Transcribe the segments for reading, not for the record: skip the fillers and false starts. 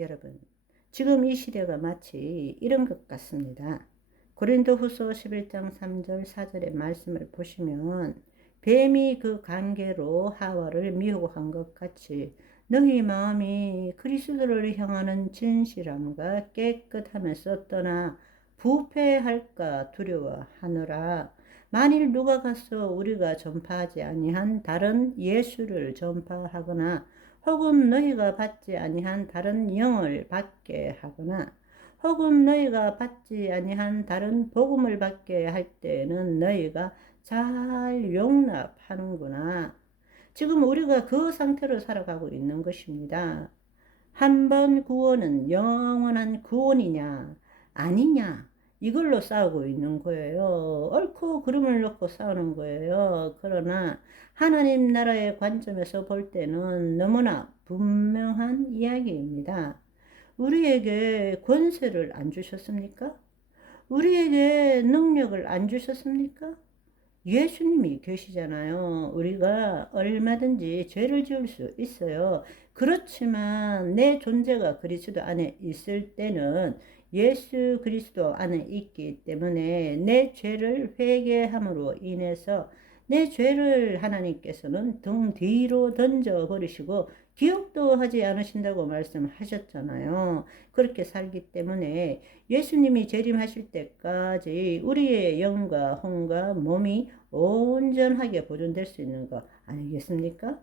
여러분, 지금 이 시대가 마치 이런 것 같습니다. 고린도후서 11장 3절 4절의 말씀을 보시면 뱀이 그 관계로 하와를 미혹한 것 같이 너희 마음이 그리스도를 향하는 진실함과 깨끗함에서 떠나 부패할까 두려워하노라. 만일 누가 가서 우리가 전파하지 아니한 다른 예수를 전파하거나 혹은 너희가 받지 아니한 다른 영을 받게 하거나 혹은 너희가 받지 아니한 다른 복음을 받게 할 때는 너희가 잘 용납하는구나. 지금 우리가 그 상태로 살아가고 있는 것입니다. 한 번 구원은 영원한 구원이냐 아니냐 이걸로 싸우고 있는 거예요. 옳고 그름을 놓고 싸우는 거예요. 그러나 하나님 나라의 관점에서 볼 때는 너무나 분명한 이야기입니다. 우리에게 권세를 안 주셨습니까? 우리에게 능력을 안 주셨습니까? 예수님이 계시잖아요. 우리가 얼마든지 죄를 지을 수 있어요. 그렇지만 내 존재가 그리스도 안에 있을 때는 예수 그리스도 안에 있기 때문에 내 죄를 회개함으로 인해서 내 죄를 하나님께서는 등 뒤로 던져버리시고 기억도 하지 않으신다고 말씀하셨잖아요. 그렇게 살기 때문에 예수님이 재림하실 때까지 우리의 영과 혼과 몸이 온전하게 보존될 수 있는 거 아니겠습니까?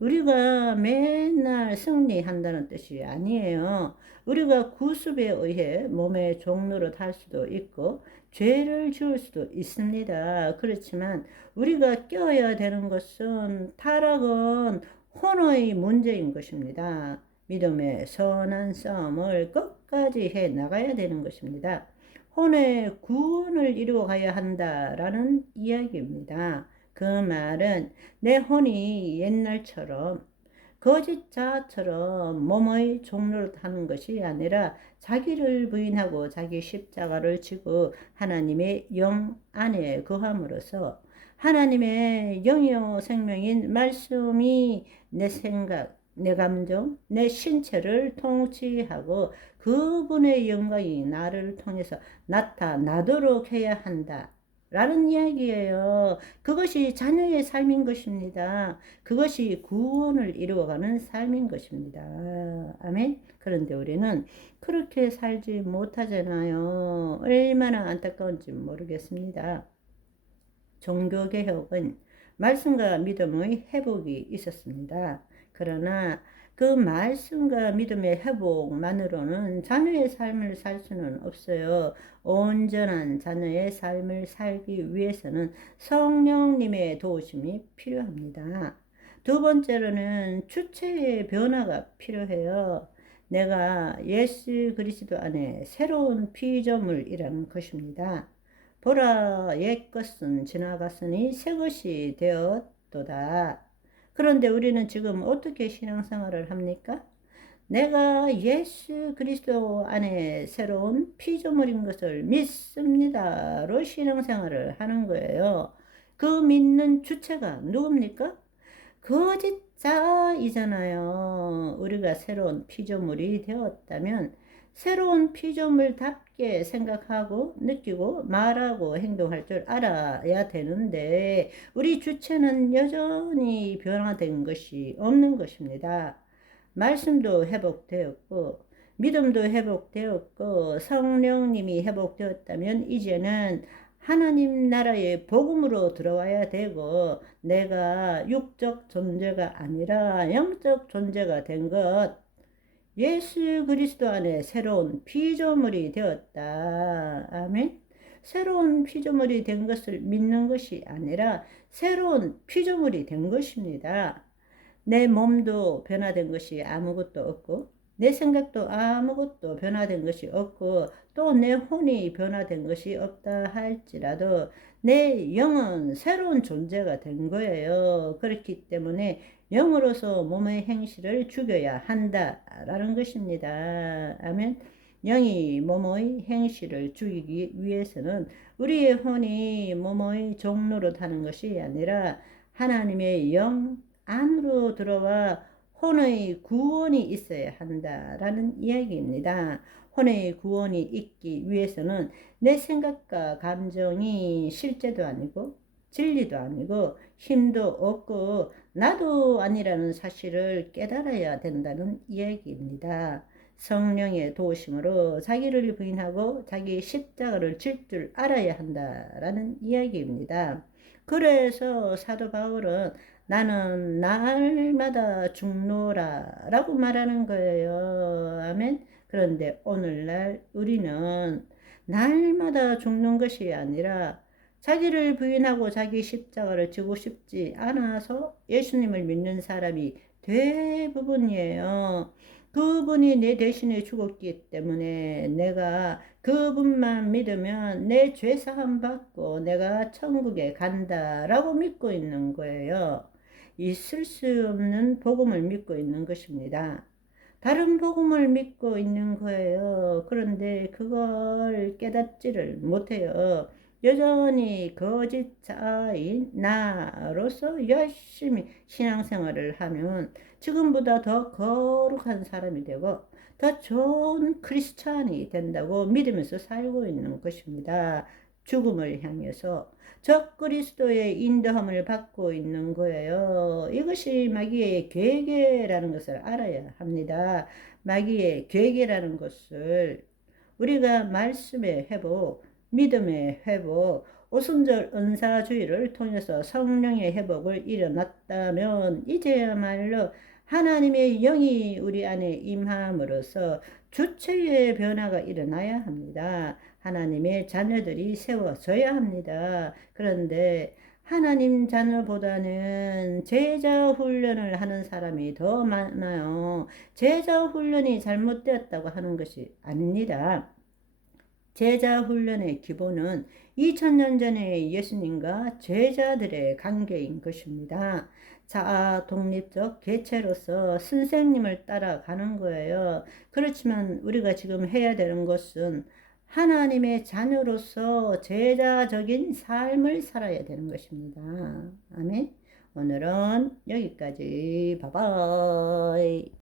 우리가 맨날 승리한다는 뜻이 아니에요. 우리가 구습에 의해 몸의 종로를 할 수도 있고 죄를 지을 수도 있습니다. 그렇지만 우리가 깨어야 되는 것은 타락은 혼의 문제인 것입니다. 믿음의 선한 싸움을 끝까지 해 나가야 되는 것입니다. 혼의 구원을 이루어 가야 한다라는 이야기입니다. 그 말은 내 혼이 옛날처럼 거짓 자처럼 몸의 종로를 하는 것이 아니라 자기를 부인하고 자기 십자가를 지고 하나님의 영 안에 거함으로써 하나님의 영이요 생명인 말씀이 내 생각, 내 감정, 내 신체를 통치하고 그분의 영광이 나를 통해서 나타나도록 해야 한다. 라는 이야기예요. 그것이 자녀의 삶인 것입니다. 그것이 구원을 이루어가는 삶인 것입니다. 아멘. 그런데 우리는 그렇게 살지 못하잖아요. 얼마나 안타까운지 모르겠습니다. 종교개혁은 말씀과 믿음의 회복이 있었습니다. 그러나 그 말씀과 믿음의 회복만으로는 자녀의 삶을 살 수는 없어요. 온전한 자녀의 삶을 살기 위해서는 성령님의 도우심이 필요합니다. 두 번째로는 주체의 변화가 필요해요. 내가 예수 그리스도 안에 새로운 피조물이라는 것입니다. 보라, 옛것은 지나갔으니 새것이 되었도다. 그런데 우리는 지금 어떻게 신앙생활을 합니까? 내가 예수 그리스도 안에 새로운 피조물인 것을 믿습니다로 신앙생활을 하는 거예요. 그 믿는 주체가 누굽니까? 거짓자이잖아요. 우리가 새로운 피조물이 되었다면 새로운 피조물답게 생각하고 느끼고 말하고 행동할 줄 알아야 되는데 우리 주체는 여전히 변화된 것이 없는 것입니다. 말씀도 회복되었고 믿음도 회복되었고 성령님이 회복되었다면 이제는 하나님 나라의 복음으로 들어와야 되고 내가 육적 존재가 아니라 영적 존재가 된 것, 예수 그리스도 안에 새로운 피조물이 되었다. 아멘. 새로운 피조물이 된 것을 믿는 것이 아니라 새로운 피조물이 된 것입니다. 내 몸도 변화된 것이 아무것도 없고 내 생각도 아무것도 변화된 것이 없고 또 내 혼이 변화된 것이 없다 할지라도 내 영은 새로운 존재가 된 거예요. 그렇기 때문에 영으로서 몸의 행실을 죽여야 한다라는 것입니다. 아멘. 영이 몸의 행실을 죽이기 위해서는 우리의 혼이 몸의 종로로 타는 것이 아니라 하나님의 영 안으로 들어와 혼의 구원이 있어야 한다라는 이야기입니다. 혼의 구원이 있기 위해서는 내 생각과 감정이 실제도 아니고 진리도 아니고 힘도 없고 나도 아니라는 사실을 깨달아야 된다는 이야기입니다. 성령의 도우심으로 자기를 부인하고 자기 십자가를 질 줄 알아야 한다라는 이야기입니다. 그래서 사도 바울은 나는 날마다 죽노라 라고 말하는 거예요. 아멘. 그런데 오늘날 우리는 날마다 죽는 것이 아니라 자기를 부인하고 자기 십자가를 지고 싶지 않아서 예수님을 믿는 사람이 대부분이에요. 그분이 내 대신에 죽었기 때문에 내가 그분만 믿으면 내 죄 사함 받고 내가 천국에 간다라고 믿고 있는 거예요. 있을 수 없는 복음을 믿고 있는 것입니다. 다른 복음을 믿고 있는 거예요. 그런데 그걸 깨닫지를 못해요. 여전히 거짓자인 나로서 열심히 신앙생활을 하면 지금보다 더 거룩한 사람이 되고 더 좋은 크리스찬이 된다고 믿으면서 살고 있는 것입니다. 죽음을 향해서 적 그리스도의 인도함을 받고 있는 거예요. 이것이 마귀의 괴계라는 것을 알아야 합니다. 마귀의 괴계라는 것을 우리가 말씀의 회복, 믿음의 회복, 오순절 은사주의를 통해서 성령의 회복을 일어났다면 이제야말로 하나님의 영이 우리 안에 임함으로써 주체의 변화가 일어나야 합니다. 하나님의 자녀들이 세워져야 합니다. 그런데 하나님 자녀보다는 제자 훈련을 하는 사람이 더 많아요. 제자 훈련이 잘못되었다고 하는 것이 아닙니다. 제자 훈련의 기본은 2000년 전의 예수님과 제자들의 관계인 것입니다. 자아 독립적 개체로서 선생님을 따라가는 거예요. 그렇지만 우리가 지금 해야 되는 것은 하나님의 자녀로서 제자적인 삶을 살아야 되는 것입니다. 아멘. 오늘은 여기까지. 바이바이.